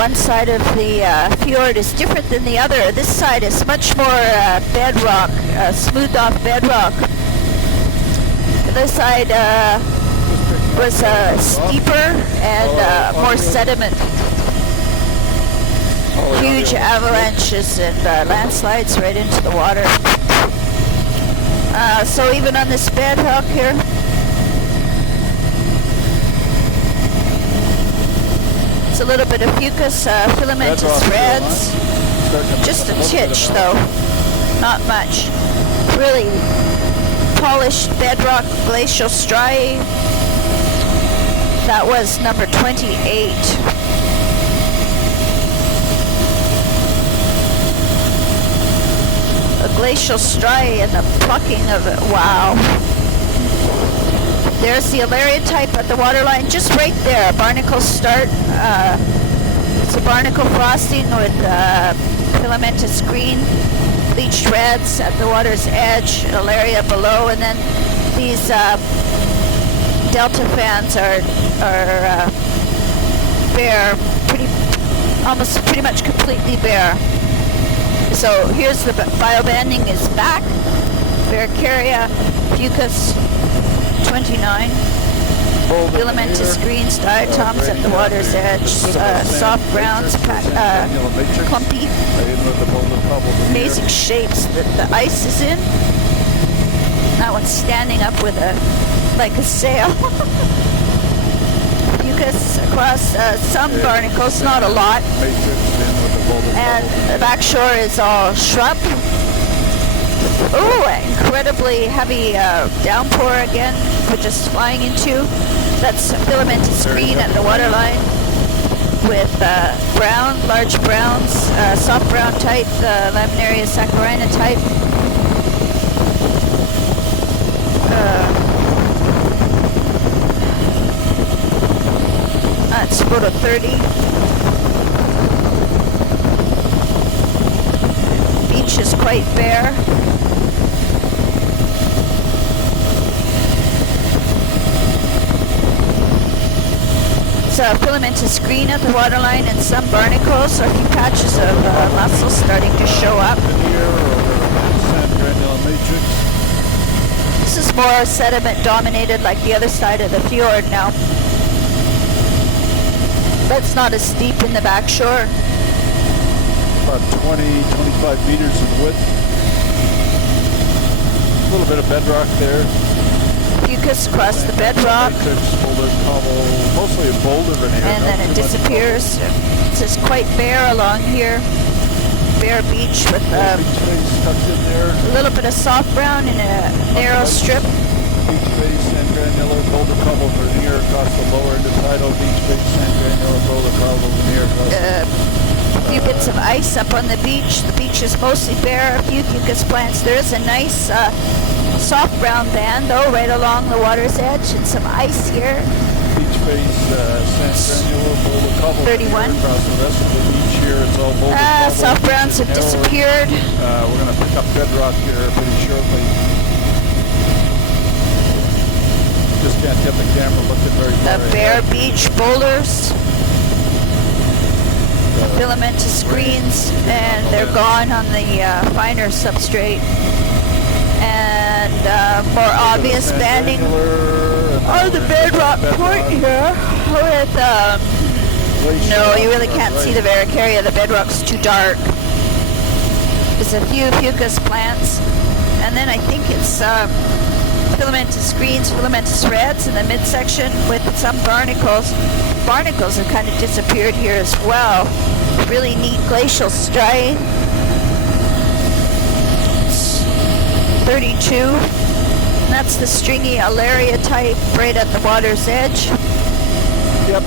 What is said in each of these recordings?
one side of the fjord is different than the other. This side is much more bedrock, smoothed off bedrock. This side was steeper and more sediment. Huge avalanches and landslides right into the water. So even on this bedrock here, it's a little bit of fucus, filamentous reds, just a titch though, not much. Really polished bedrock glacial striae. That was number 28. A glacial striae and the plucking of it, wow. There's the Alaria type at the waterline, just right there. Barnacles start. It's a barnacle frosting with filamentous green, bleached reds at the water's edge, Alaria below, and then these delta fans are bare, almost pretty much completely bare. So here's the biobanding is back. Varicaria, fucus 29, filamentous greens, diatoms at the water's edge, soft browns, clumpy, amazing shapes that the ice is in. That one's standing up with like a sail. Fucus across some barnacles, not a lot. And the back shore is all shrub. Oh, incredibly heavy downpour again, we're just flying into. That's filamentous green at the waterline with brown, large browns, soft brown type, Laminaria saccharina type. That's photo 30. Beach is quite bare. It's filamentous green at the waterline and some barnacles, or a few patches of mussels starting to show up. This is more sediment dominated like the other side of the fjord now. That's not as steep in the back shore. About 20-25 meters in width. A little bit of bedrock there. Fucus across the bedrock. Boulder, cobble, mostly a boulder veneer. And then it disappears. It's just quite bare along here. Bare beach with a little bit of soft brown in a narrow strip. Beach base, sand granular, boulder cobble veneer across the lower intertidal. Beach base, sand granular, boulder cobble veneer across a few bits of ice up on the beach. The beach is mostly bare. A few fucus plants. There is a nice soft brown band though right along the water's edge, and some ice here. Beach base, sand granular, boulder cobble 31. Across the rest of the beach here, it's all boulder cobble. Soft browns have disappeared. We're going to pick up bedrock here pretty shortly. Just can't get the camera looking very far. The bare beach boulders, filamentous greens, and they're gone on the finer substrate. And more obvious banding on the bedrock point here with, no, you really can't see the Varicaria, the bedrock's too dark. There's a few fucus plants, and then I think it's filamentous greens, filamentous reds in the midsection with some barnacles. Barnacles have kind of disappeared here as well. Really neat glacial striae. 32. And that's the stringy Alaria type right at the water's edge. Yep.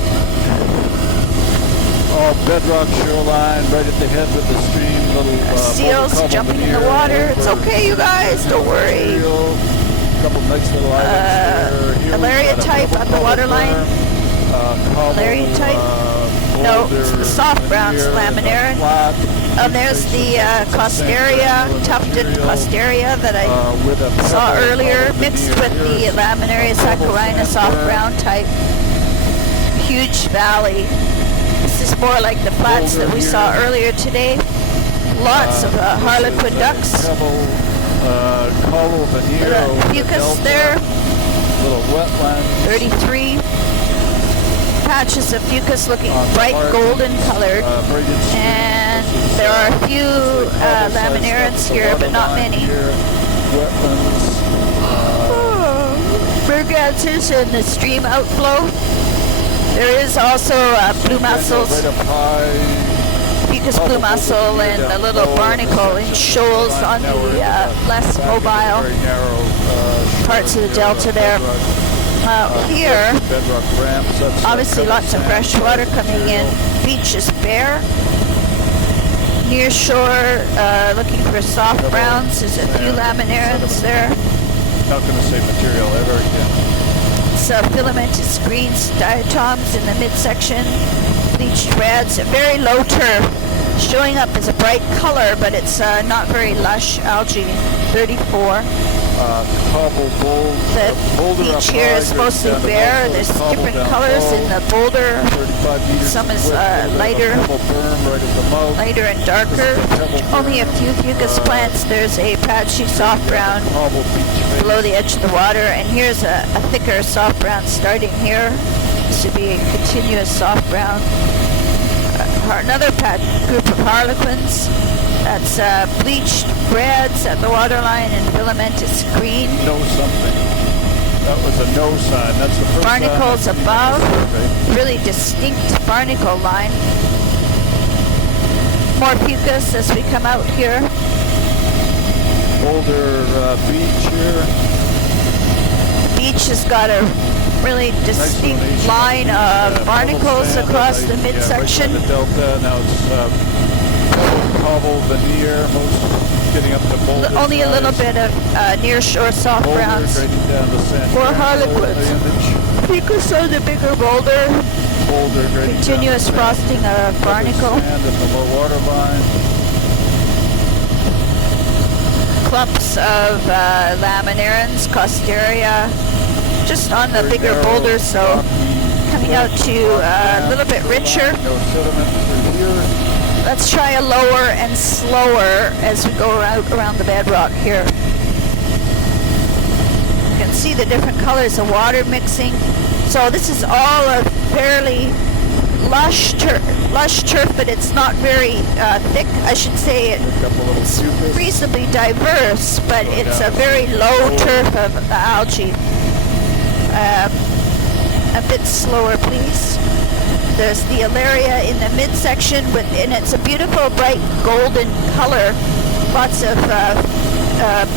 All bedrock shoreline right at the head with the stream. Little seals jumping in the water. It's okay, you guys. Don't worry. Couple nice little islands there. Alaria type at the waterline. Alaria type. No, it's the soft browns, laminaria. And there's the Costaria, tufted Costaria that I saw earlier, mixed with the Laminaria saccharina soft brown type. Huge valley. This is more like the flats that we saw earlier today. Lots of harlequin ducks. Fucus there. Little wetland. 33. Patches of fucus looking bright golden colored. And there are a few laminarans here, but not many. Mergansers in the stream outflow. There is also blue mussels, fucus blue mussel, and a little barnacle in shoals on the less mobile parts of the delta there. Here, obviously lots of fresh water coming in. Beach is bare. Near shore, looking for soft browns. There's a few laminarans there. Not going to say material ever again. So filamentous greens, diatoms in the midsection, bleached reds, a very low turf, showing up as a bright color, but it's not very lush algae. 34. The beach here is mostly bare. There's different colors in the boulder. Some is lighter and darker. Only a few fucus plants. There's a patchy soft brown below the edge of the water, and here's a thicker soft brown starting here. This should be a continuous soft brown. Another group of harlequins. That's bleached reds at the waterline and filamentous green. No something. That was a no sign. That's the first barnacles above. Really distinct barnacle line. More fucus as we come out here. Boulder beach here. Beach has got a really distinct line of barnacles across the midsection. Right the delta. Now it's cobble veneer, most getting up to boulder. Only a little bit of near shore soft browns. More harlequins. Fucus on the bigger boulder. Continuous frosting of barnacle. And at the low water line. Clumps of laminarans, costaria, just on the bigger boulder, so coming out to a little bit richer. No sediment through here. Let's try a lower and slower as we go around the bedrock here. You can see the different colors of water mixing. So this is all a fairly lush turf, but it's not very thick. I should say it's reasonably diverse, but it's a very low turf of algae. A bit slower, please. There's the alaria in the midsection, and it's a beautiful bright golden color. Lots of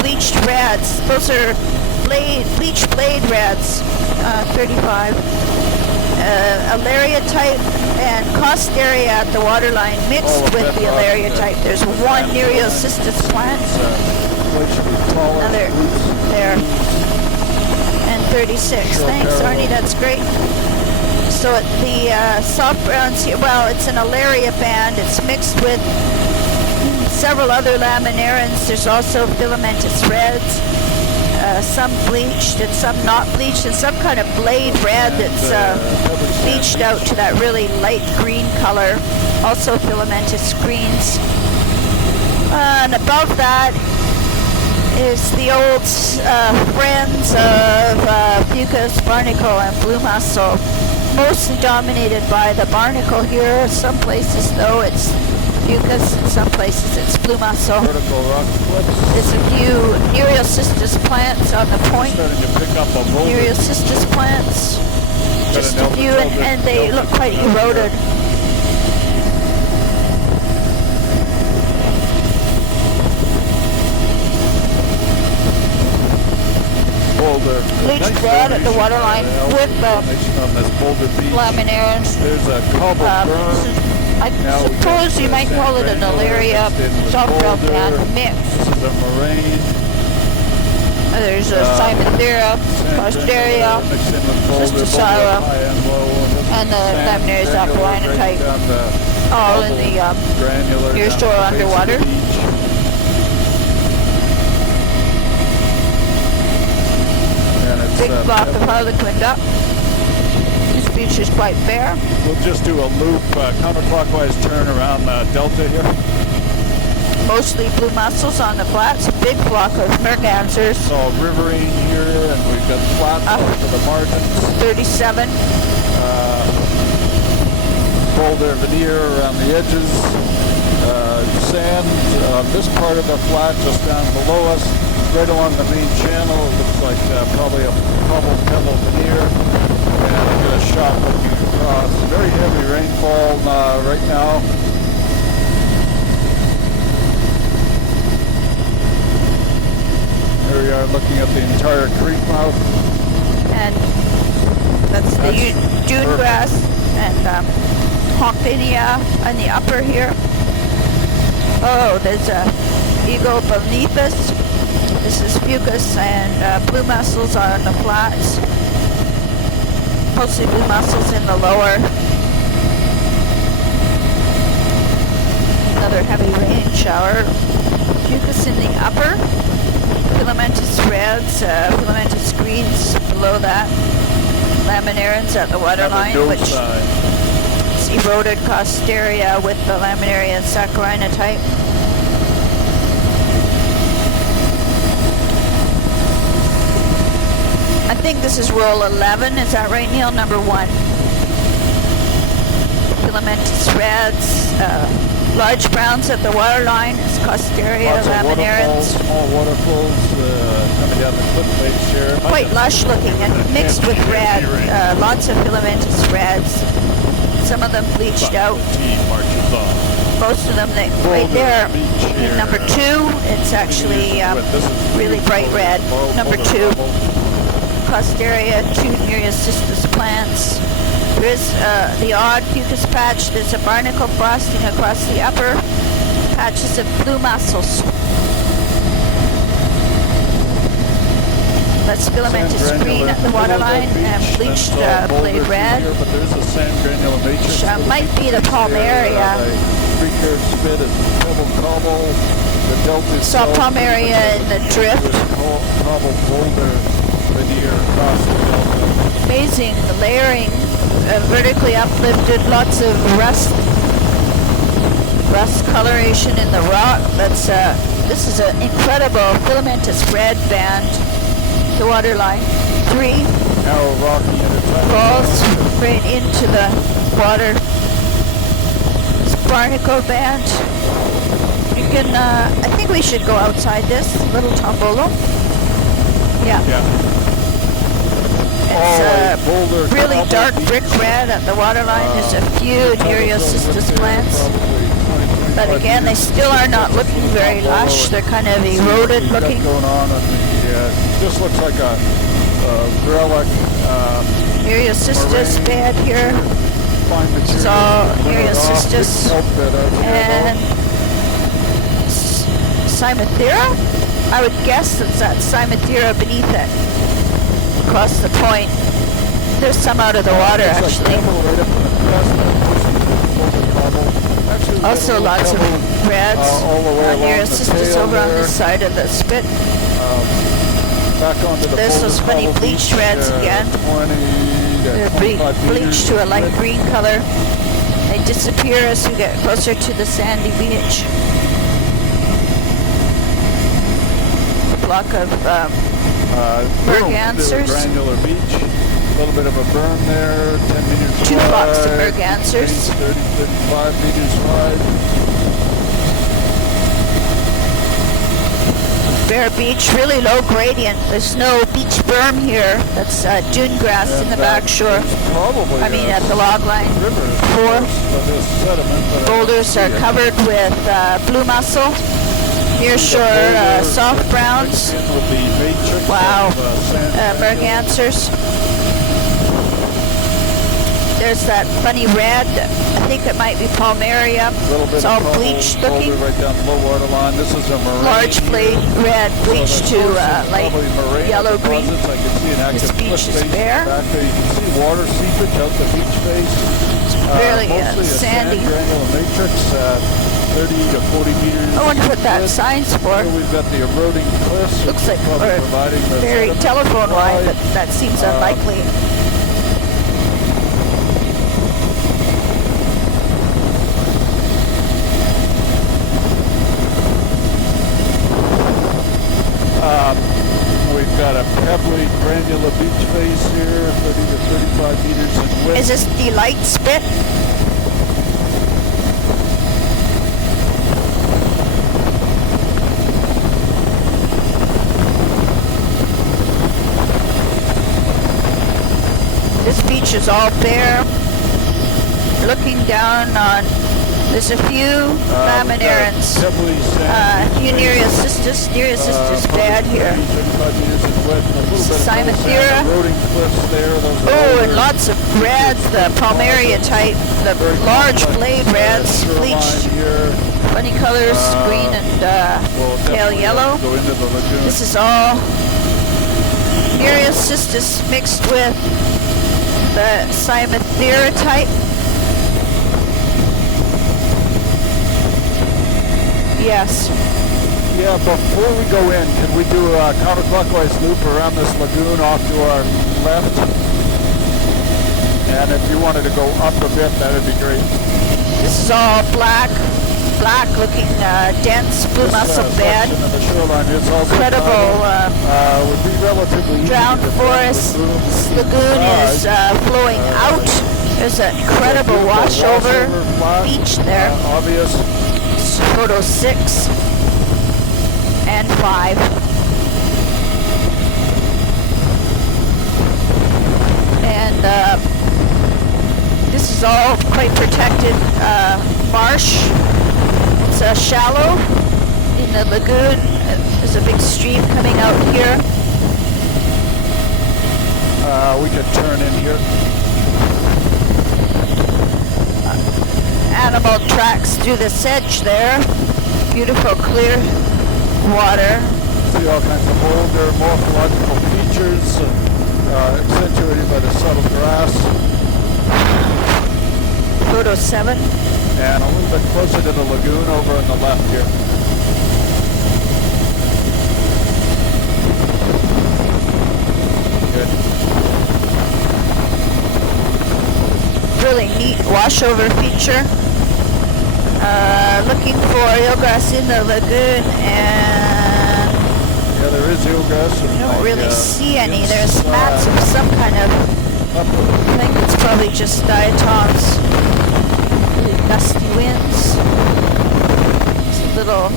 bleached reds. Those are bleached blade reds, 35. Alaria type and costaria at the waterline mixed with the alaria type. There's one Nereocystis plant. Another there. And 36. Thanks, Arnie. That's great. So the soft browns here, well, it's an alaria band. It's mixed with several other laminarans. There's also filamentous reds, some bleached and some not bleached, and some kind of blade red that's bleached out to that really light green color. Also filamentous greens. And above that is the old friends of fucus, barnacle, and blue mussel. Mostly dominated by the barnacle here. Some places, though, it's fucus. In some places, it's blue mussel. There's a few Nereocystis plants on the point. Nereocystis plants. Just a few, and they look quite eroded. Bleached red at the waterline with laminarans. There's a cobble I suppose you might call it an alaria soft brown band mix. This is a moraine. There's a Simonthera, Costaria, Cystosira, and the laminaris aquilina type, all in the near shore underwater. Big block of harlequin duck. These beach is quite bare. We'll just do a loop, counterclockwise turn around the delta here. Mostly blue mussels on the flats, a big flock of mergansers. So riverine here, and we've got flats off to the margins. 37. Boulder veneer around the edges. Sand on this part of the flat just down below us. Right along the main channel, it looks like probably a cobble pebble veneer. And I'll get a shot looking across. Very heavy rainfall right now. Here we are looking at the entire creek mouth. And that's the dune grass and Hawkinia on the upper here. Oh, there's a eagle beneath us. This is fucus and blue mussels on the flats. Mostly blue mussels in the lower. Another heavy rain shower. Fucus in the upper. Filamentous reds, filamentous greens below that. Laminarans at the waterline, which is eroded costaria with the laminaria and saccharina type. I think this is roll 11, is that right, Neil? Number 1. Filamentous reds, large browns at the waterline, is costaria, laminarans. Small waterfalls coming down the cliff face here. Quite lush looking and mixed with red. Lots of filamentous reds. Some of them bleached out. Most of them, right there in number 2, it's actually really bright red. Number 2, costaria, Myriocystis plants. There is the odd fucus patch. There's a barnacle frosting across the upper. Patches of blue mussels. That's filamentous green at the waterline and bleached blade red. But there's a sand granule matrix. Which might be the palmaria. Three-curve spit is pebble cobble. The delta saw palmaria in the drift. Cobble boulder veneer across the delta. Amazing, the layering, vertically uplifted, lots of rust coloration in the rock. That's this is an incredible filamentous red band. The waterline. 3 narrow rocky falls right into the water. This barnacle band. You can. I think we should go outside this little tombolo. Yeah. It's really dark brick red at the waterline. There's a few Myriocystis plants. But again, they still are not looking very lush. They're kind of eroded looking. This looks like a relic. Myriocystis bed here. This is all Myriocystis. And Cymathera? I would guess it's that Cymathera beneath it. Across the point. There's some out of the water actually. Also lots of reds. Myriocystis over on this side of the spit. There's those funny bleached reds again. They're bleached to a light green color. They disappear as we get closer to the sandy beach. A flock of mergansers. Granular beach. A little bit of a berm there, 10 meters wide. 2 flocks of mergansers. 30, 35 meters wide. Bare beach, really low gradient. There's no beach berm here. That's dune grass in the back shore. I mean, at the log line. 4 boulders are covered with blue mussel. Near shore, soft browns. Wow. Mergansers. There's that funny red. I think it might be palmaria. It's all bleached looking. Right down low water line. This is a large blade red bleached to light yellow green. This beach is bare. Back there you can see water seepage out the beach face. It's really sandy. Granular matrix, 30 to 40 meters. I wonder what that sign's for. Here we've got the eroding cliffs. Looks like a very telephone line, but that seems unlikely. got a pebbly granular beach face here, 30 to 35 meters in width. Is this Delight Spit? This beach is all bare. Looking down on, there's a few laminarans. Nereus cystis bad here. Cymathera. Oh, and lots of brads, the Palmaria type, the large blade brads, bleached. Funny colors, green and pale yellow. This is all Nereus cystis mixed with the Cymathera type. Yes. Yeah, before we go in, can we do a counterclockwise loop around this lagoon off to our left? And if you wanted to go up a bit, that would be great. This is all black looking dense blue mussel bed. Incredible would be relatively drowned forest. This lagoon is flowing out. There's an incredible washover beach there. Obvious. Photo 6 and 5. And this is all quite protected marsh. It's shallow in the lagoon. There's a big stream coming out here. We could turn in here. Animal tracks through the sedge there. Beautiful clear water. See all kinds of older morphological features accentuated by the subtle grass. Photo 7. And a little bit closer to the lagoon over on the left here. Good. Really neat washover feature. Looking for eelgrass in the lagoon, and yeah, there is eelgrass. I don't really see any. There's mats of some kind of, I think it's probably just diatoms. Really gusty winds. It's a little.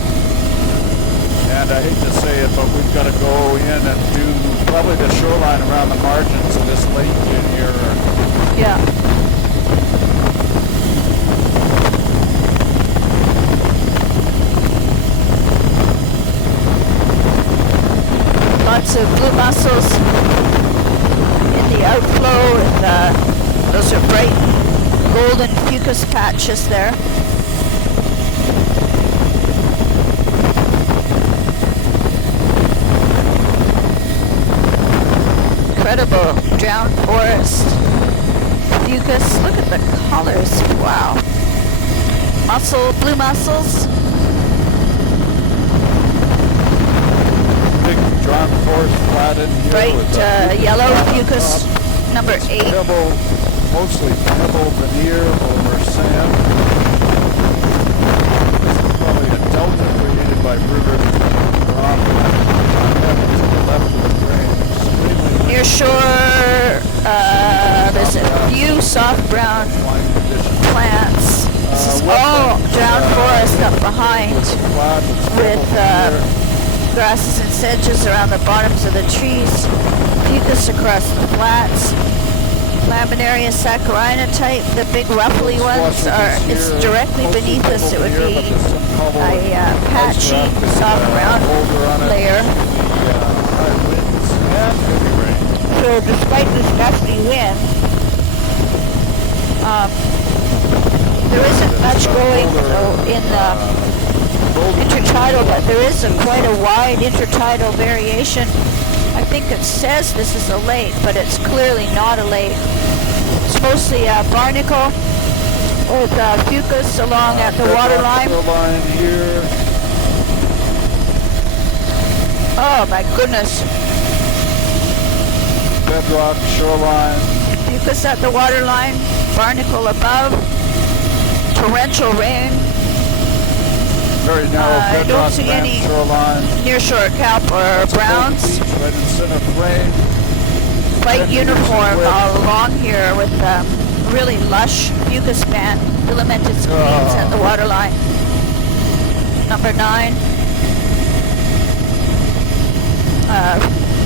And I hate to say it, but we've got to go in and do probably the shoreline around the margins of this lake in here. Yeah. Lots of blue mussels in the outflow, and those are bright golden fucus patches there. Incredible drowned forest. Fucus, look at the colors, wow. Mussel, blue mussels. Drowned forest flatted here. Bright yellow fucus, number 8. Pebble, mostly pebble veneer over sand. This is probably a delta created by rivers off to the left of the grain. Near shore, there's a few soft brown plants. This is all drowned forest up behind with grasses and sedges around the bottoms of the trees, fucus across the flats, Laminaria saccharina type. The big ruffly ones are, it's directly beneath us. It would be a patchy, soft brown layer. So despite this gusty wind, there isn't much going in the intertidal, but there is quite a wide intertidal variation. I think it says this is a lake, but it's clearly not a lake. It's mostly barnacle with fucus along at the waterline. Here. Oh my goodness. Bedrock, shoreline. Fucus at the waterline, barnacle above, torrential rain. very narrow I don't bedrock see ramp any shoreline. nearshore kelp or browns. Beach right in center frame. White 10 meters in uniform width. all along here with really lush fucus band, filamentous screens at the waterline. Number 9.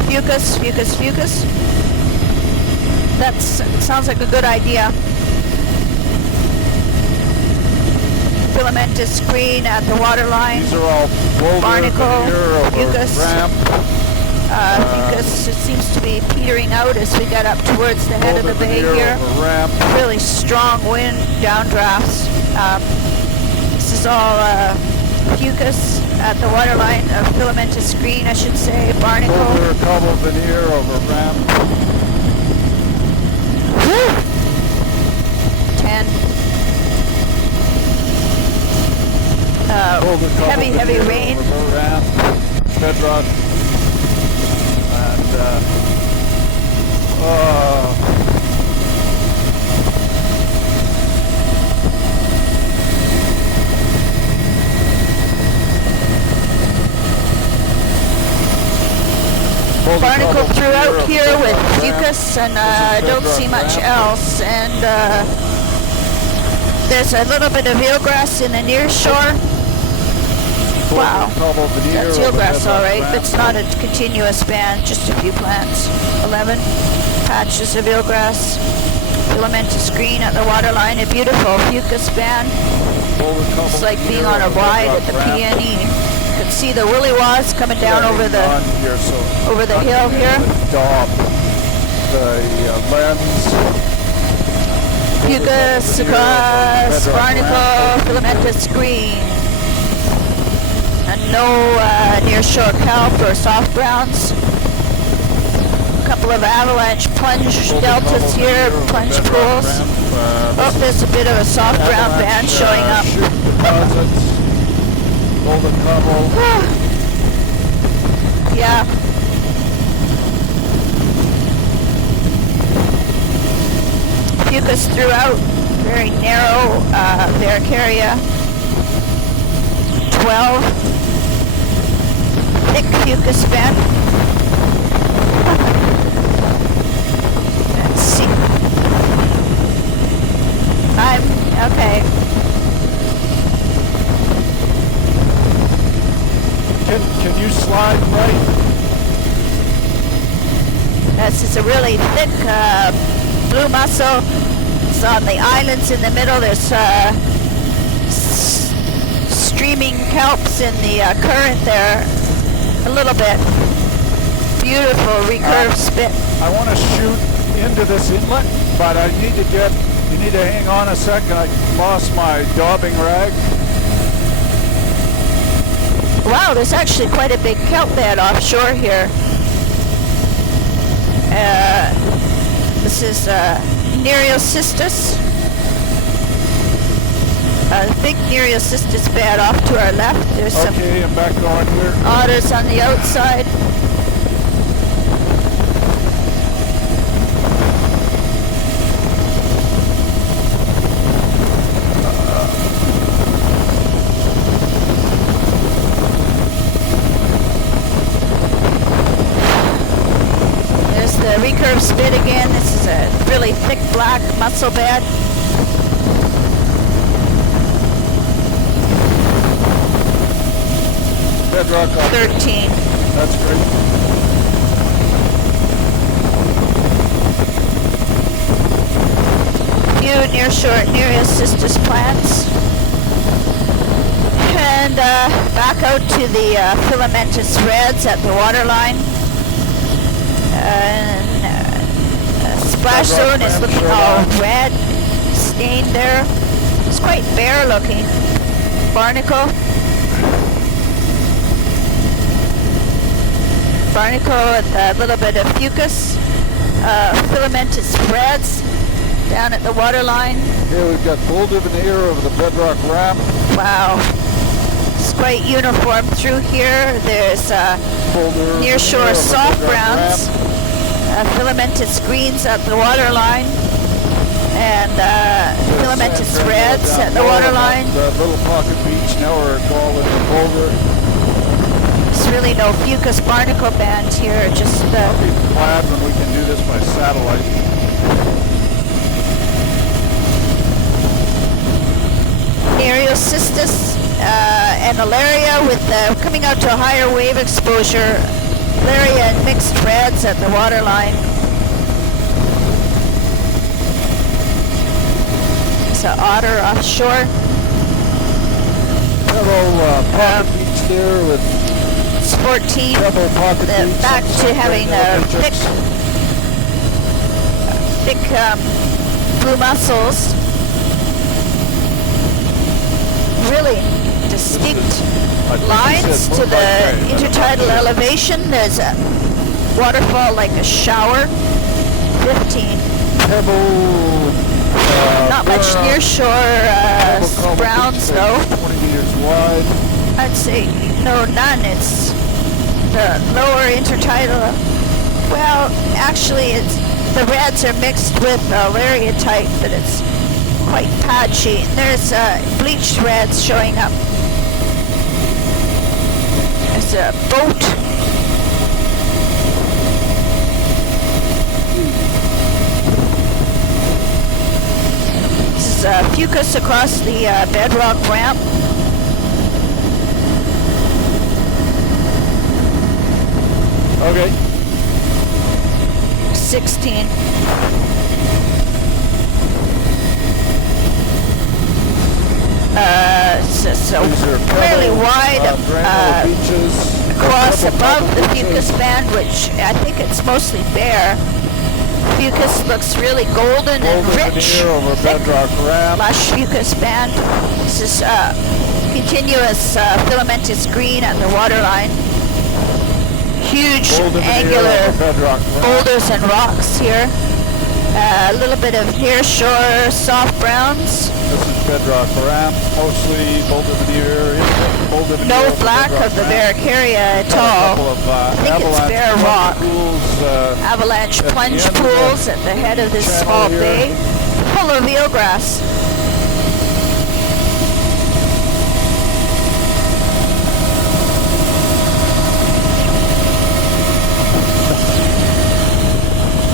Fucus, fucus, fucus. That sounds like a good idea. Filamentous screen at the waterline. These are all boulder Barnacle, veneer over fucus. ramp. Fucus, it seems to be petering out as we get up towards the head of the Boulder bay veneer here. over ramp. Really strong wind, downdrafts. This is all fucus at the waterline, filamentous screen, I should say, barnacle. Boulder cobble veneer over ramp. 10. Boulder cobble Heavy veneer rain. over ramp. Bedrock. And Barnacle throughout here with ramp. fucus, and I don't see much else. And there's a little bit of eelgrass in the near shore. Wow, Cobble veneer that's over eelgrass all bedrock right, but ramp. it's not a continuous band, just a few plants. 11 patches of eelgrass, filamentous screen at the waterline, a beautiful fucus band. Boulder cobble It's like being veneer on a over ride at bedrock the ramp. PNE. You can see the willy-waws coming down over the On here, so over the hill here. Daub. The lens. Fucus across, barnacle, filamentous screen. And no near-shore kelp or soft browns. A couple of avalanche plunge deltas here, plunge pools. Oh, there's a bit of a soft brown band showing up. Deposits. Boulder cobble. Yeah. Fucus throughout, very narrow Varicaria. 12. Thick fucus band. Let's see. Okay. Can you slide right? This is a really thick blue mussel. It's on the islands in the middle. There's streaming kelps in the current there. A little bit. Beautiful recurved spit. I want to shoot into this inlet, but I need to you need to hang on a second. I lost my daubing rag. Wow, there's actually quite a big kelp bed offshore here. This is Nereocystis. A big Nereocystis bed off to our left. There's some Okay, I'm back on here. otters on the outside. There's the recurve spit again. This is a really thick black mussel bed. Bedrock up. 13. That's great. Few nearshore Nereocystis plants. And back out to the filamentous reds at the waterline. And splash zone is looking all red, stained there. It's quite bare looking. Barnacle. Barnacle with a little bit of fucus. Filamentous reds down at the waterline. Here we've got boulder veneer over the bedrock ramp. Wow. It's quite uniform through here. There's Boulder nearshore veneer over soft bedrock browns. ramp. Filamentous greens at the waterline. and filamentous reds at the waterline. The little pocket beach, now we're all in the boulder. There's really no fucus barnacle band here, just I'll be glad when we can do this by satellite. Nereocystis and Alaria with coming out to a higher wave exposure. Alaria and mixed reds at the waterline. It's an otter offshore. Pebble pocket beach there with It's 14. Pebble pocket beach. Back to having thick blue mussels. Really distinct lines to the intertidal elevation. There's a waterfall like a shower. 15. Pebble. Not much nearshore browns though. 20 meters wide. I'd say no, none. It's the lower intertidal. Well, actually, the reds are mixed with Alaria type, but it's quite patchy. There's bleached reds showing up. There's a boat. This is fucus across the bedrock ramp. Okay. 16. So fairly wide across above the fucus band, which I think it's mostly bare. Fucus looks really golden and rich, thick, lush fucus band. This is continuous filamentous green at the waterline. Huge angular boulders and rocks here. A little bit of nearshore soft browns. This is bedrock ramp, mostly boulder veneer. No black of the Barracaria at all. I think it's bare rock. Avalanche plunge pools at the head of this small bay. Full of eelgrass.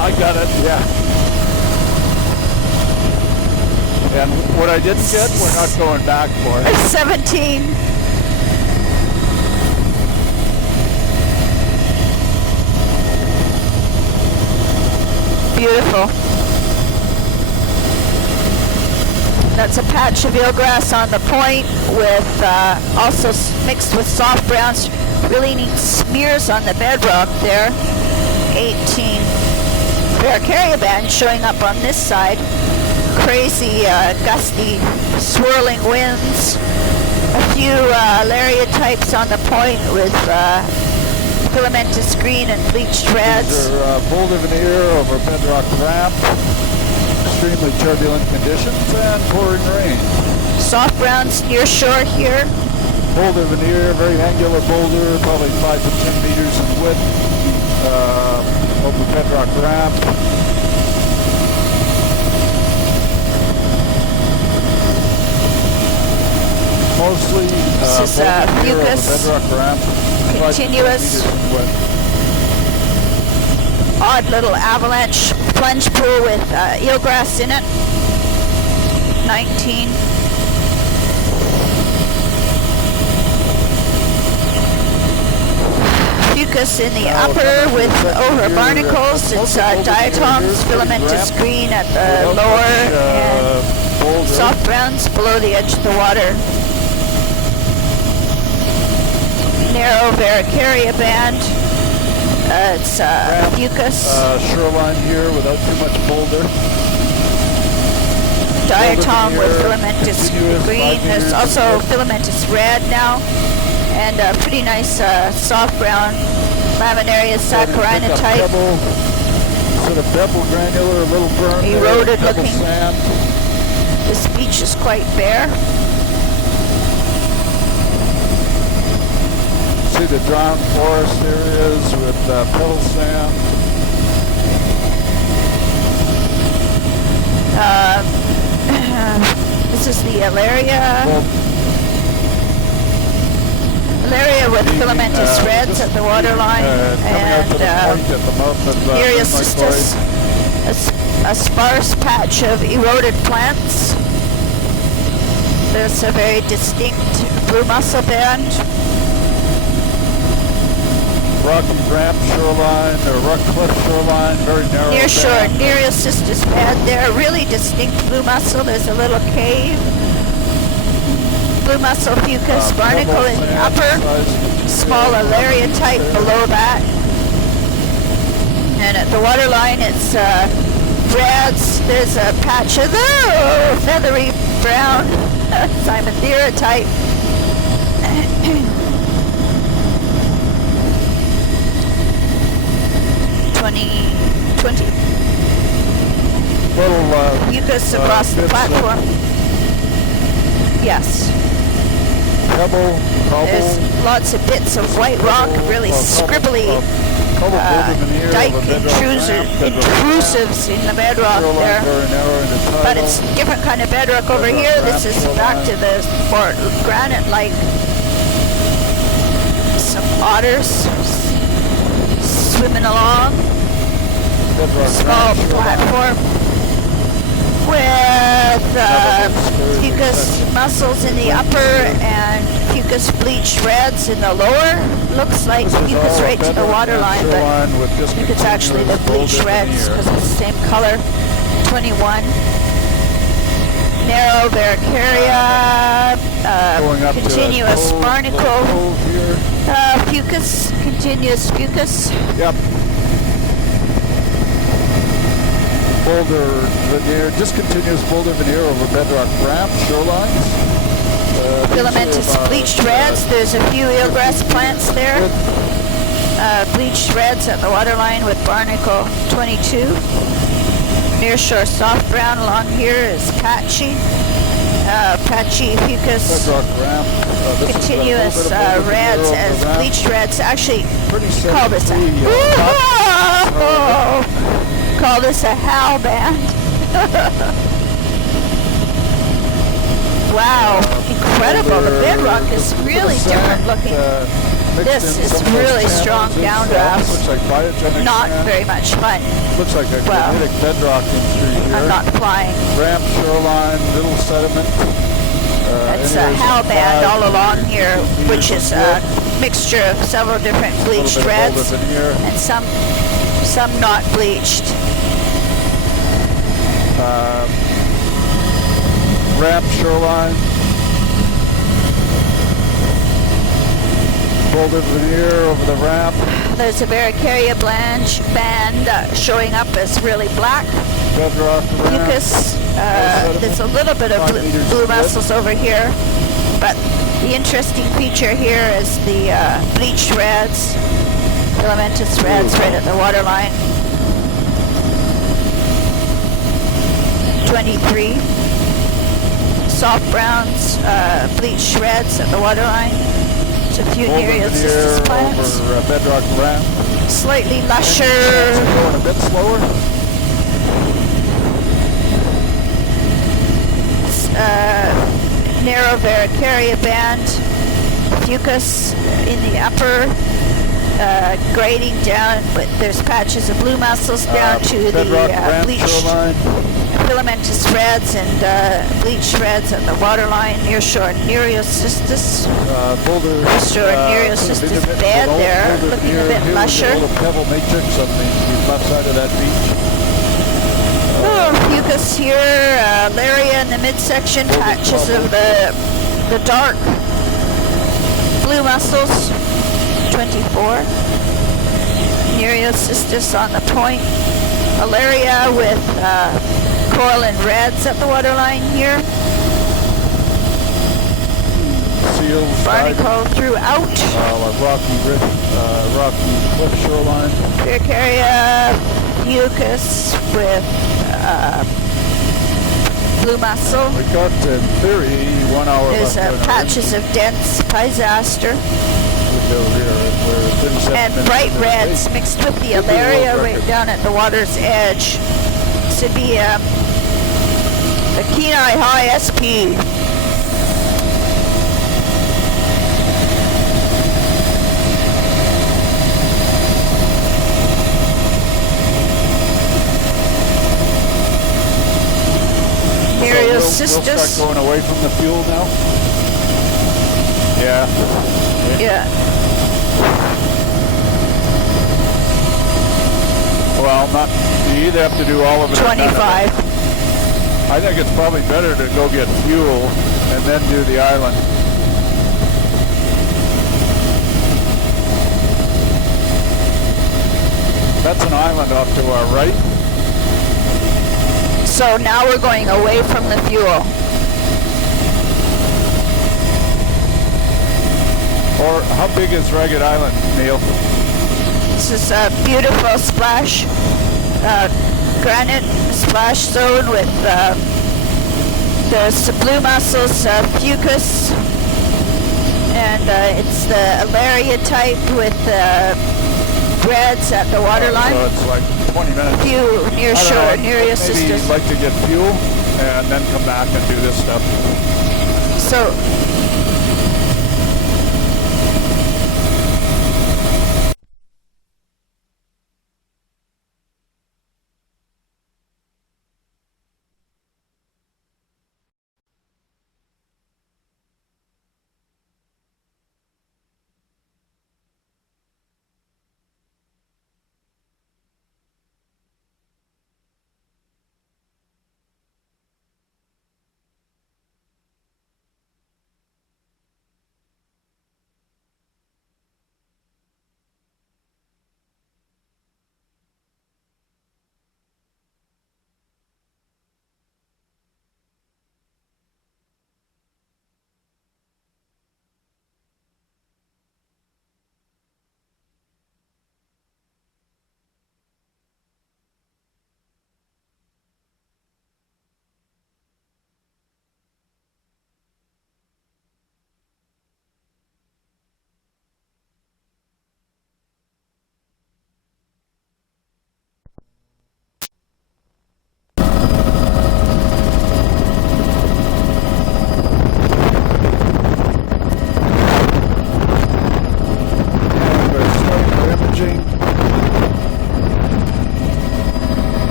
I got it, yeah. And what I didn't get, we're not going back for. 17. Beautiful. That's a patch of eelgrass on the point with also mixed with soft browns. Really neat smears on the bedrock there. 18. Barracaria band showing up on this side. Crazy, gusty, swirling winds. A few Alaria types on the point with filamentous green and bleached reds. These are boulder veneer over bedrock ramp. Extremely turbulent conditions and pouring rain. Soft browns near shore here. Boulder veneer, very angular boulder, probably 5 to 10 meters in width. Over bedrock ramp. Mostly this is fucus, bedrock ramp. continuous, odd little avalanche plunge pool with eelgrass in it. 19. Fucus in the upper with over barnacles. It's diatoms, filamentous green at the lower, and soft browns below the edge of the water. Narrow Barracaria band. It's fucus. Shoreline here without too much boulder. Diatom with filamentous green. There's also filamentous red now. And a pretty nice soft brown Laminaria saccharina type. Sort of bevel granular, a little burn. Eroded looking. Sand. This beach is quite bare. See the drowned forest areas with pebble sand. This is the Alaria. Well, Alaria with filamentous reds at the waterline, and Nereocystis, a sparse patch of eroded plants. There's a very distinct blue mussel band. rocky ramp shoreline, or rock cliff shoreline, very narrow. Near shore, Nereocystis band there, really distinct blue mussel. There's a little cave. Blue mussel fucus, barnacle in the upper, small Alaria type below that. And at the waterline it's reds. There's a patch of feathery brown Simonthera type. Little Fucus across the platform. Yes. Pebble, There's lots of bits of white rock, really scribbly dike intrusives in the bedrock there. But it's different kind of bedrock over here. This is back to the more granite-like. Some otters swimming along. Small platform with fucus mussels in the upper and fucus bleached reds in the lower. Looks like fucus right to the waterline, but I think it's actually the bleached reds because it's the same color. 21. Narrow Varicaria, continuous barnacle, fucus, continuous fucus. Yep. Boulder veneer, discontinuous boulder veneer over bedrock ramp shorelines. Filamentous bleached reds. There's a few eelgrass plants there. Bleached reds at the waterline with barnacle 22. Nearshore soft brown along here is patchy. Patchy fucus. Bedrock ramp. Continuous reds as bleached reds. Actually, call this call this a howl band. Wow, incredible. The bedrock is really different looking. This is really strong downdraft. Not very much fun. Looks like a granitic bedrock in through here. I'm not flying. Ramp shoreline, little sediment. It's a howl band all along here, which is a mixture of several different bleached reds and some not bleached. Ramp shoreline. Boulder veneer over the ramp. There's a Varicaria band showing up as really black. Bedrock ramp. Fucus. There's a little bit of blue mussels over here, but the interesting feature here is the bleached reds, filamentous reds right at the waterline. 23. Soft browns, bleached reds at the waterline. There's a few Nereocystis plants. Over bedrock ramp. Slightly lusher. Going a bit slower. Narrow Varicaria band. Fucus in the upper. Grading down, but there's patches of blue mussels down to the bleached filamentous reds and bleached reds at the waterline. Nearshore Nereocystis. Nearshore Nereocystis bed there, looking a bit lusher. Little pebble matrix on the left side of that beach. Fucus here, Alaria in the midsection, patches of the dark blue mussels. 24. Nereocystis on the point. Alaria with coralline reds at the waterline here. Seals. Barnacle throughout. Rocky cliff shoreline. Varicaria fucus with blue mussel. We got, in theory, 1 hour There's left. patches of dense Pisaster. And bright reds mixed with the Alaria right down at the water's edge. This would be The Kenai High SP. We'll start going away from the fuel now? Yeah. Yeah. Well, not, you either have to do all of it 25. I think it's probably better to go get fuel and then do the island. That's an island off to our right. So now we're going away from the fuel. Or how big is Ragged Island, Neil? This is a beautiful splash, granite splash zone with the blue mussels, fucus, and it's the Alaria type with breads at the waterline. So it's like 20 minutes. Few near shore, near your Maybe sisters. you'd like to get fuel and then come back and do this stuff. So.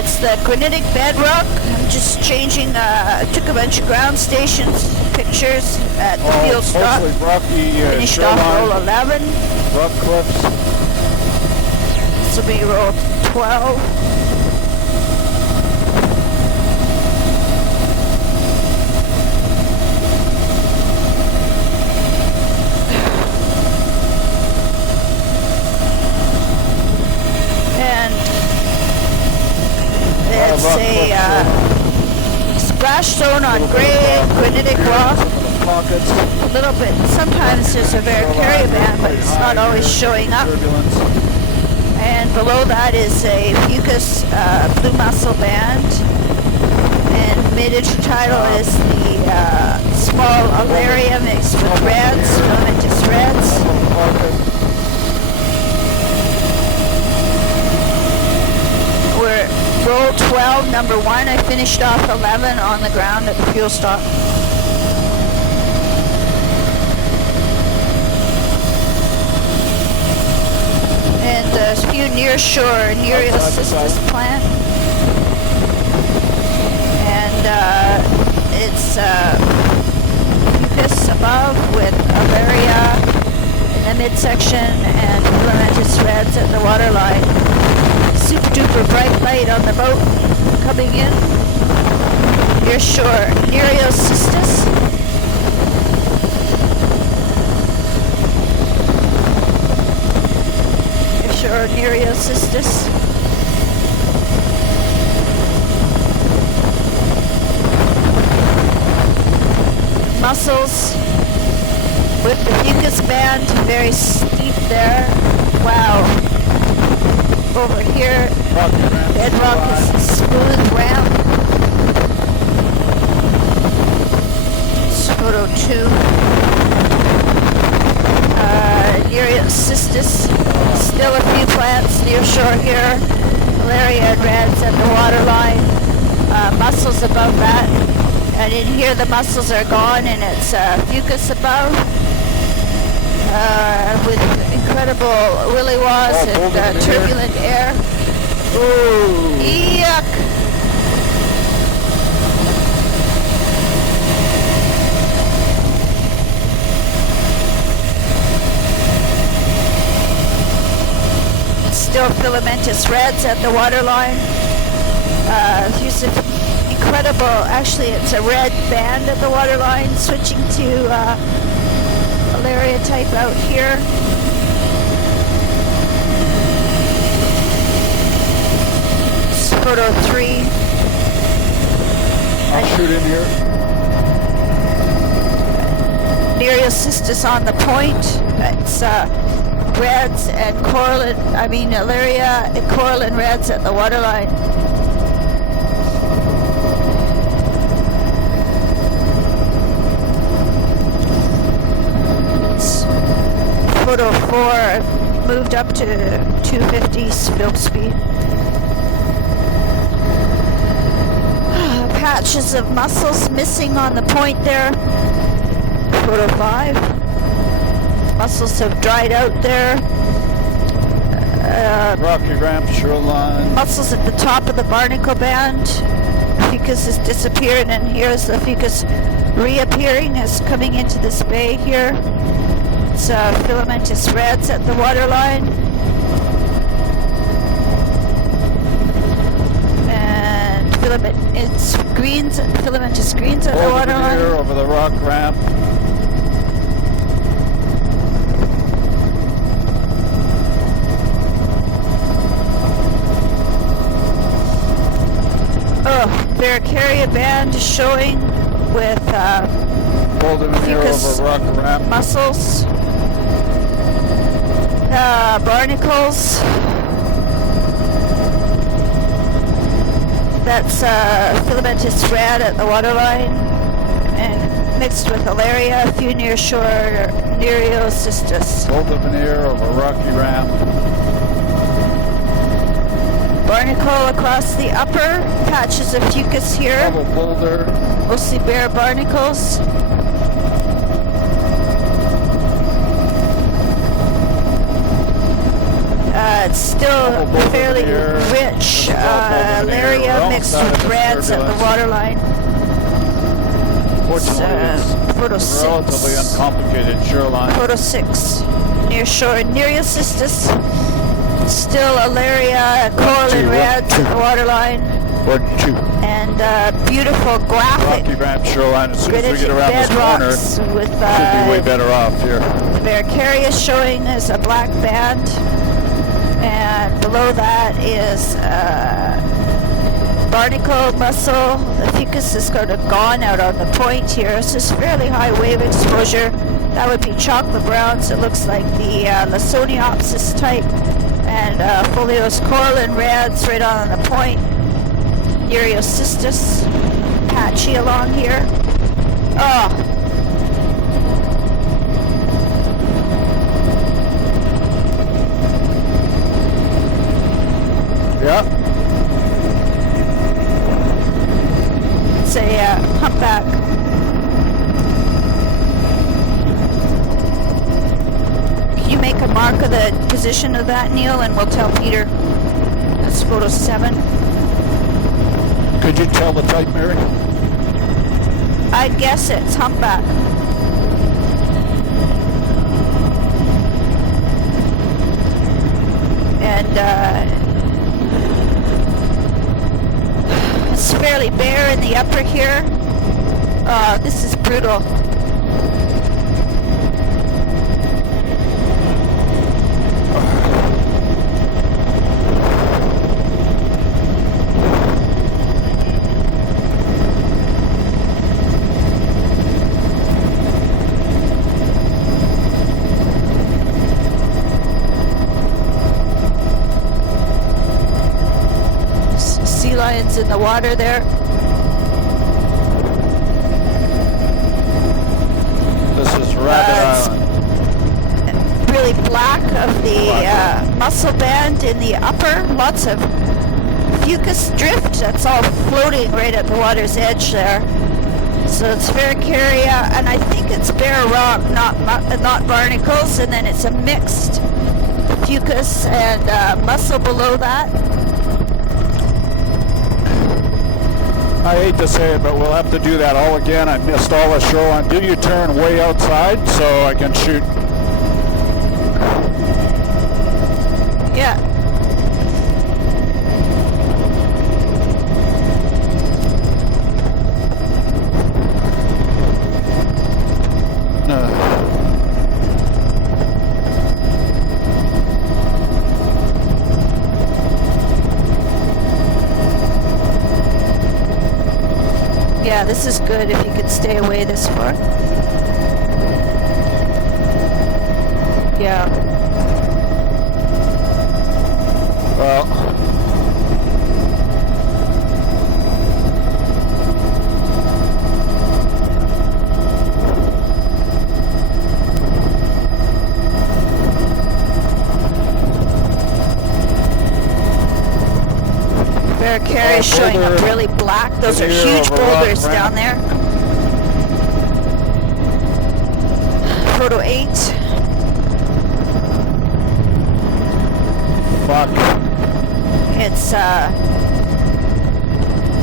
It's the granitic bedrock. I'm just changing, took a bunch of ground stations pictures at the field stop. Rocky, finished off roll 11. Rock cliffs. This will be roll 12. It's a splash zone on gray granitic rock. A little bit. Sometimes there's a varicarian band, but it's not always showing up. And below that is a fucus blue mussel band. And mid-intertidal is the small Alaria mixed with reds, momentous reds. Roll 12, number 1. I finished off 11 on the ground at the fuel stop. And there's a few near shore, Nereal cystis plant. And it's fucus above with Alaria in the midsection and momentous reds at the waterline. Super duper bright light on the boat coming in. Near shore, Nereal cystis. Near shore, Nereal cystis. Mussels with the fucus band, very steep there. Wow. Over here, bedrock is smooth ramp. It's photo 2. that. And in here the mussels are gone and it's fucus above. With incredible willy-waws and turbulent air. Ooh. Yuck! Still filamentous reds at the waterline. Here's an incredible, actually it's a red band at the waterline, switching to malaria type out here. It's photo 3. I'll shoot in here. Nereocystis on the point. It's reds and coralline, malaria and coralline reds at the waterline. It's photo 4, moved up to 250 film speed. Patches of mussels missing on the point there. Photo 5. Mussels have dried out there. Rocky ramp shoreline. Mussels at the top of the barnacle band. Fucus has disappeared, and here's the fucus reappearing, is coming into this bay here. It's filamentous reds at the waterline. And it's greens, filamentous greens at the waterline. Here over the rock ramp. Barracaria band is showing with fucus rock ramp. mussels, barnacles. That's filamentous red at the waterline, and mixed with alaria, a few nearshore nereocystis. Boulder veneer over rocky ramp. Barnacle across the upper, patches of fucus here. Double boulder. Mostly bare barnacles. It's still fairly rich alaria mixed with reds at the waterline. Photo 6. Relatively uncomplicated shoreline. Photo 6. Near shore nereocystis. Still alaria, coralline reds at the waterline. And beautiful graphic. Rocky ramp shoreline. As soon as we get around this corner, with, should be way better off here. The Barracaria showing as a black band, and below that is barnacle mussel. The fucus is kind of gone out on the point here. So it's fairly high wave exposure. That would be chocolate browns. It looks like the Lasoniopsis type. And folios coralline reds right on the point. Nereocystis, patchy along here. Oh. Yeah. It's a humpback. Can you make a mark of the position of that, Neil, and we'll tell Peter. That's photo 7. Could you tell the type, Mary? I'd guess it's humpback. And it's fairly bare in the upper here. This is brutal. Sea lions in the water there. This is Rabbit Island. Really black of the mussel band in the upper. Lots of fucus drift that's all floating right at the water's edge there. So it's Varicaria, and I think it's bare rock, not barnacles, and then it's a mixed fucus and mussel below that. I hate to say it, but we'll have to do that all again. I missed all the shoreline. Do you turn way outside so I can shoot? Yeah. Yeah, this is good if you could stay away this far. Yeah. Well, Varicaria is showing up really black. Those are huge boulders down there. Photo 8. fuck. It's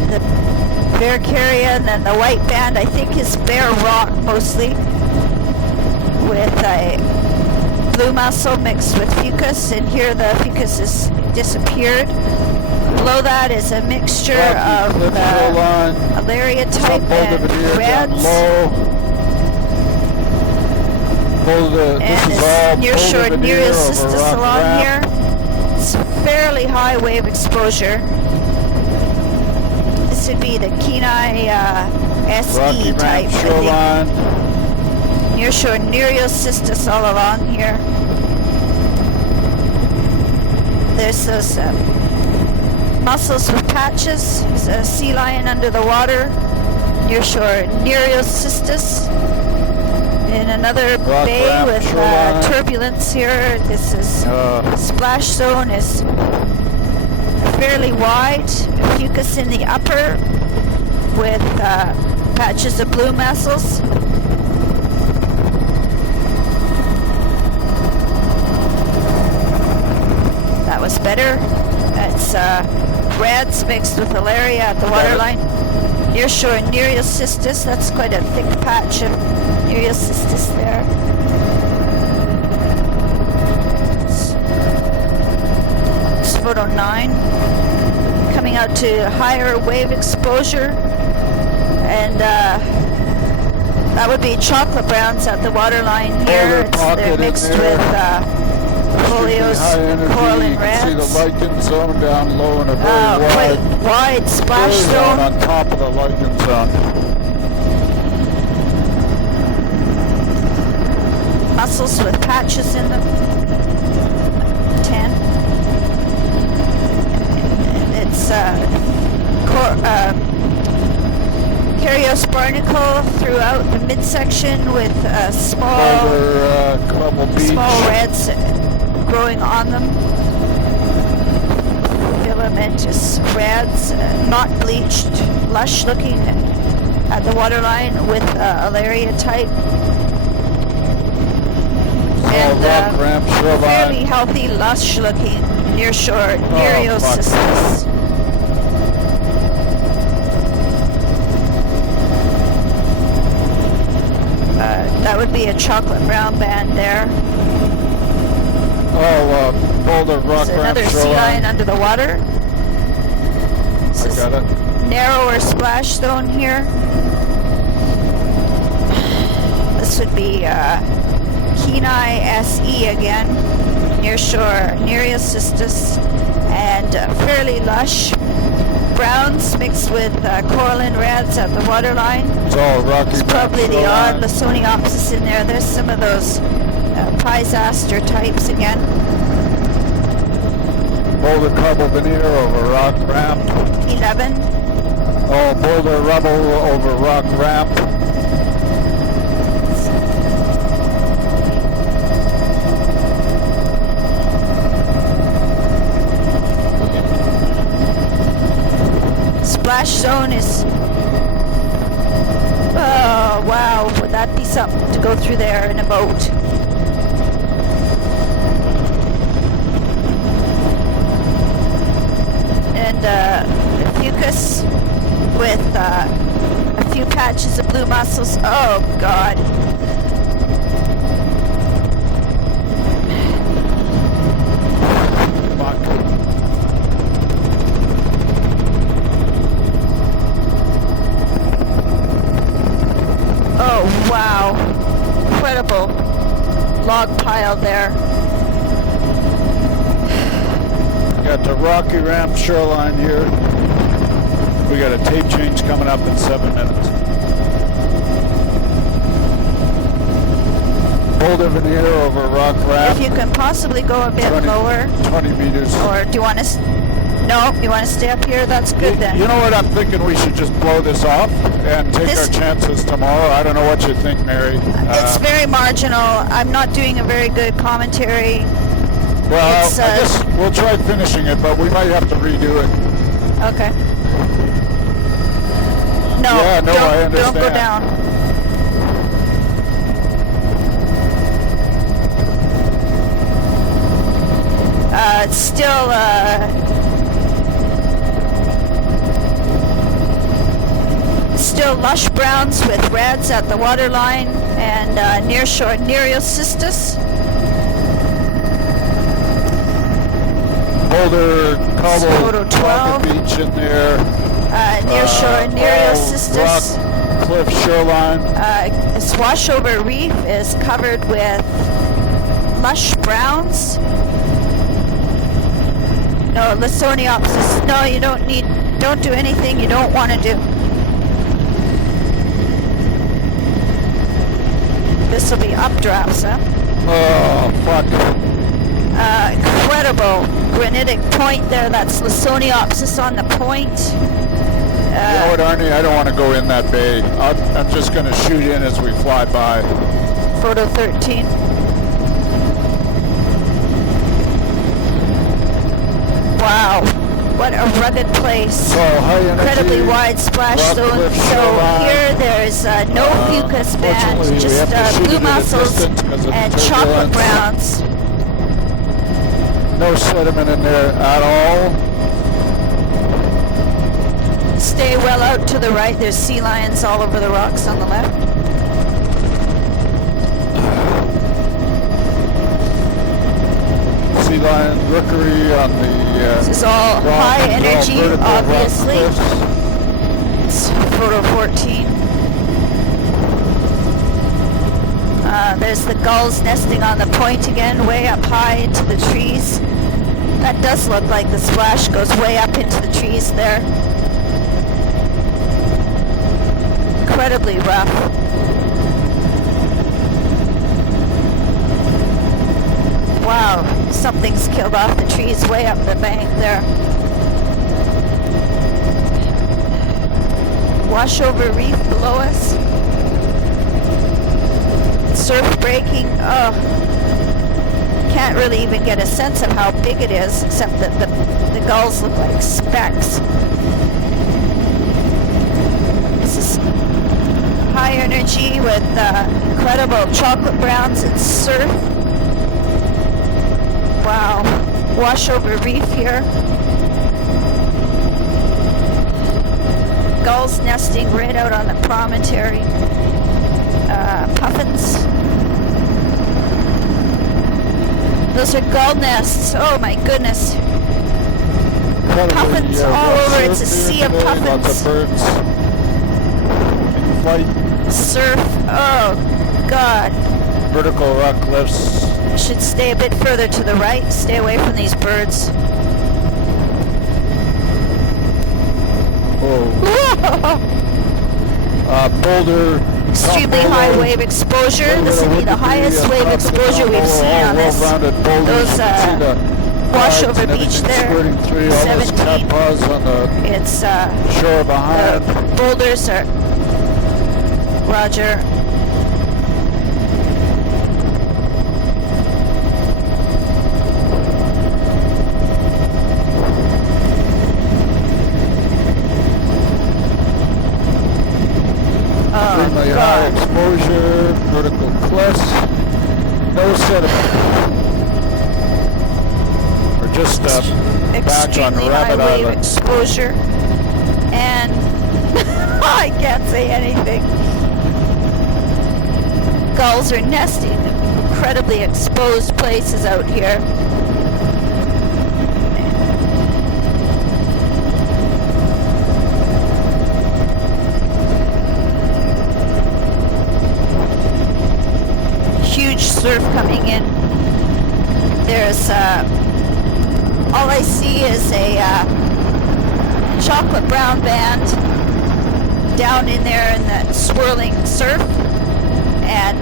the Varicaria, and then the white band I think is bare rock mostly, with a blue mussel mixed with fucus, and here the fucus has disappeared. Below that is a mixture of Alaria type and reds. And it's nearshore Nereocystis along here. It's fairly high wave exposure. This would be the Kenai SE type, I think. Nearshore Nereocystis all along here. There's those mussels with patches. There's a sea lion under the water. Nearshore Nereocystis. In another bay with turbulence here. This is splash zone is fairly wide. Fucus in the upper with patches of blue mussels. That was better. That's reds mixed with Alaria at the waterline. Nearshore Nereocystis, that's quite a thick patch of Nereocystis there. It's photo 9. Coming out to higher wave exposure, and that would be chocolate browns at the waterline here. They're mixed with folios, coral and reds. See the lichen zone down low and a very wide splash zone on top of the lichen zone. Mussels with patches in them. 10. It's Carios barnacle throughout the midsection with small reds growing on them. Filamentous reds, not bleached, lush looking at the waterline with Alaria type. And fairly healthy, lush looking nearshore Nereocystis. That would be a chocolate brown band there. Boulder rock ramp. Another sea lion under the water. I got it. Narrower splash zone here. This would be Kenai SE again, nearshore Nereocystis, and fairly lush browns mixed with coralline reds at the waterline. It's all rocky. It's probably the odd Lasoniopsis in there. There's some of those Pisaster types again. Boulder cobble veneer over rock ramp. 11. Boulder rubble over rock ramp. splash zone is... Oh, wow. Would that be something to go through there in a boat? And a fucus with a few patches of blue mussels. Oh, God. Oh, wow. Incredible log pile there. Got the Rocky Ramp shoreline here. We got a tape change coming up in 7 minutes. Boulder veneer over Rock Ramp. If you can possibly go a bit 20, lower. 20 meters. Or do you want to... No, you want to stay up here? That's good then. You know what I'm thinking? We should just blow this off and take our chances tomorrow. I don't know what you think, Mary. It's very marginal. I'm not doing a very good commentary. Well, I guess we'll try finishing it, but we might have to redo it. Okay. No, yeah, no, I understand. Don't go down. It's still lush browns with reds at the waterline and nearshore Nereocystis. Boulder, Cobble, 12. Beach in there. Nearshore Nereocystis. Rock Cliff shoreline. This washover reef is covered with lush browns. No, Lysoniopsis. No, you don't do anything you don't want to do. This will be updrafts, huh? Oh, fuck. Incredible granitic point there. That's Lysoniopsis on the point. You know what, Arnie? I don't want to go in that bay. I'm just going to shoot in as we fly by. Photo 13. Wow. What a rugged place. So, high energy, incredibly wide splash zone. So here there's no fucus band, just blue mussels and chocolate browns. No sediment in there at all. Stay well out to the right. There's sea lions all over the rocks on the left. Sea lion rookery on the this is all high energy, obviously. It's photo 14. There's the gulls nesting on the point again, way up high into the trees. That does look like the splash goes way up into the trees there. Incredibly rough. Wow, something's killed off the trees way up the bank there. Washover reef below us. Surf breaking. Oh, can't really even get a sense of how big it is, except that the gulls look like specks. This is high energy with incredible chocolate browns and surf. Wow, washover reef here. Gulls nesting right out on the promontory. Puffins. Those are gull nests. Oh my goodness. Puffins all over. It's a sea of puffins. Lots of birds in flight. Surf. Oh God. Vertical rock cliffs. Should stay a bit further to the right. Stay away from these birds. Oh. Boulder. Extremely high wave exposure. This will be the highest wave exposure we've seen on this. Those washover beach there. 17. It's shore behind. The boulders are. Roger. exposure, vertical cliffs, no sediment. We're just back on Extremely high Rabbit wave Island. exposure, and I can't say anything. Gulls are nesting in incredibly exposed places out here. Huge surf coming in. There's all I see is a chocolate brown band down in there in the swirling surf, and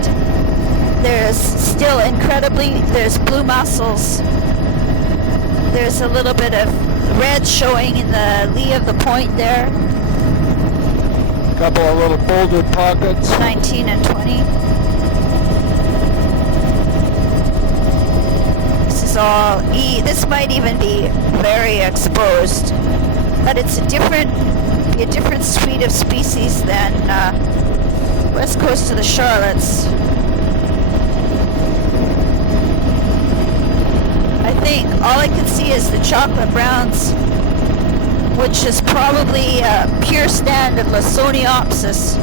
there's still there's blue mussels. There's a little bit of red showing in the lee of the point there. A couple of little boulder pockets. 19 and 20. This is all this might even be very exposed, but it's a different suite of species than west coast of the Charlottes. I think all I can see is the chocolate browns, which is probably a pure stand of Lawsoniopsis.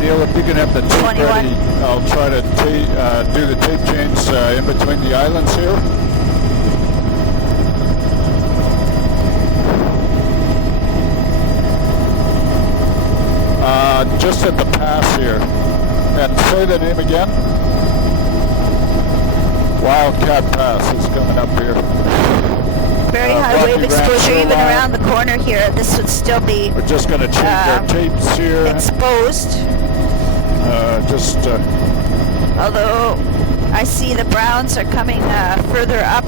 Neil, if you can have the tape 21. ready, I'll try to do the tape change in between the islands here. Just at the pass here. And say the name again. Wildcat Pass is coming up here. Very high Rocky wave Ranch exposure, even shoreline. around the corner here. This would still be We're just going to change our tapes here. exposed. Although I see the browns are coming further up